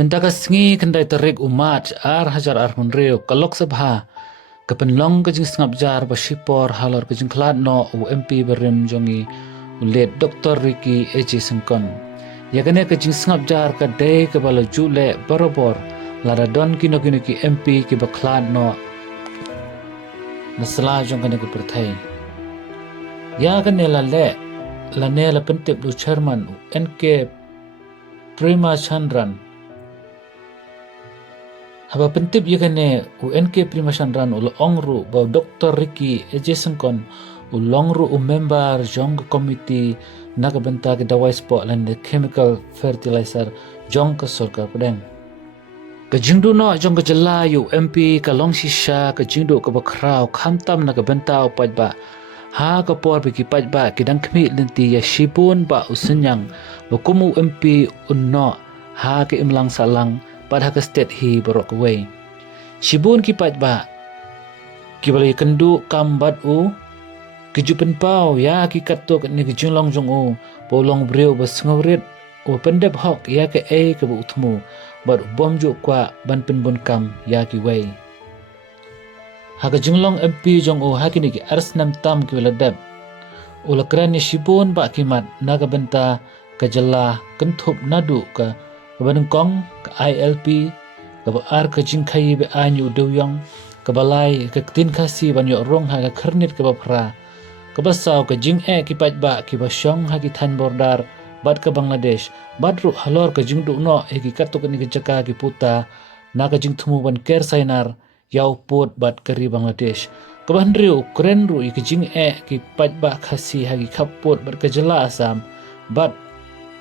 Mentakas kendai terik umat hajar munreo kalok sabha kepenlong kejing sengap jar basipor halor kejing klat no UMP berim jongi ulet Dr. Ricky Eji Sengkon. Ya kene kejing sengap jar kadai kebala jule barobor lada don kino ki MP ki baklat no nasla jong kene kepertai. Ya kene la pentip lu chairman NK Prima Chandran. Haba pentip yakane UNK Prima Chandran ul ongru ba Dr. Ricky Eji Sengkon ulongru member jong komiti nakabenta ke dawai sport lan chemical fertilizer jong ke sorka pedang. Kejingdu no jong ke jela UMP kalong sisa kejingdu ke bakrau khamtam nakabenta upat ba ha kapor biki pat ba kidang kemi lenti ya shibun ba usenyang bakumu UMP unno ha ke imlang salang pada ke state hi borok away. Shibun ki pat ba ki balai kendu kambat u kejupen pau ya ki katok ni kejunglong jong u bolong breu basngawrit u pendep hok ya ke ke bu utmu bar bom ju kwa ban penbon kam ya ki way. Ha kejunglong MP jong u ha kini ki arsnam tam ki weladap ula krani shibun ba kimat naga benta kejela kentup nadu ka Kebanengkong ke ILP ke ar ke jingkai be anyu doyong ke balai ke tin kasi banyo rong ha ke kernit ke bapra ke basau ke jing ki pat ba ki basyong ha ki than bordar bat ke Bangladesh badru halor ke jing du no ki katuk ni ke jaka ki puta na ke jing thumu ban ker sainar yau pot bat keri Bangladesh ke bandriu kren ru ki jing ki pat ba khasi ha ki khapot bat ke jela Asam bat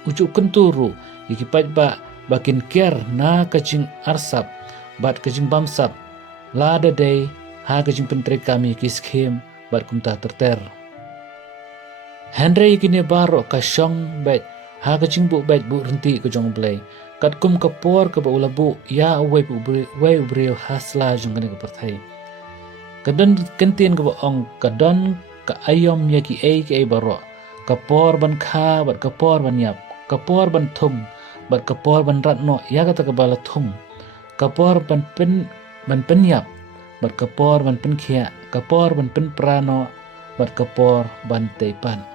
ujuk kenturu ki pat ba bakin ker na kajing arsap bat kajing bamsap lada day ha kajing pentri kami kiskim bat kumta terter Henry kini baro kasyong bat ha kajing bu bat bu renti kejong blay kat kum kapor ke ba ulabu ya away ubriyo hasla jong kene kepertai kadon kentin ke ba ong kadon ka ayom ya ki ai baro kapor ban kha bat kapor ban yap kapor ban thum bat kapor ban ratno ya kata kebala thum kapor ban penyap bat kapor ban penkhia kapor ban pen prano bat kapor ban teipan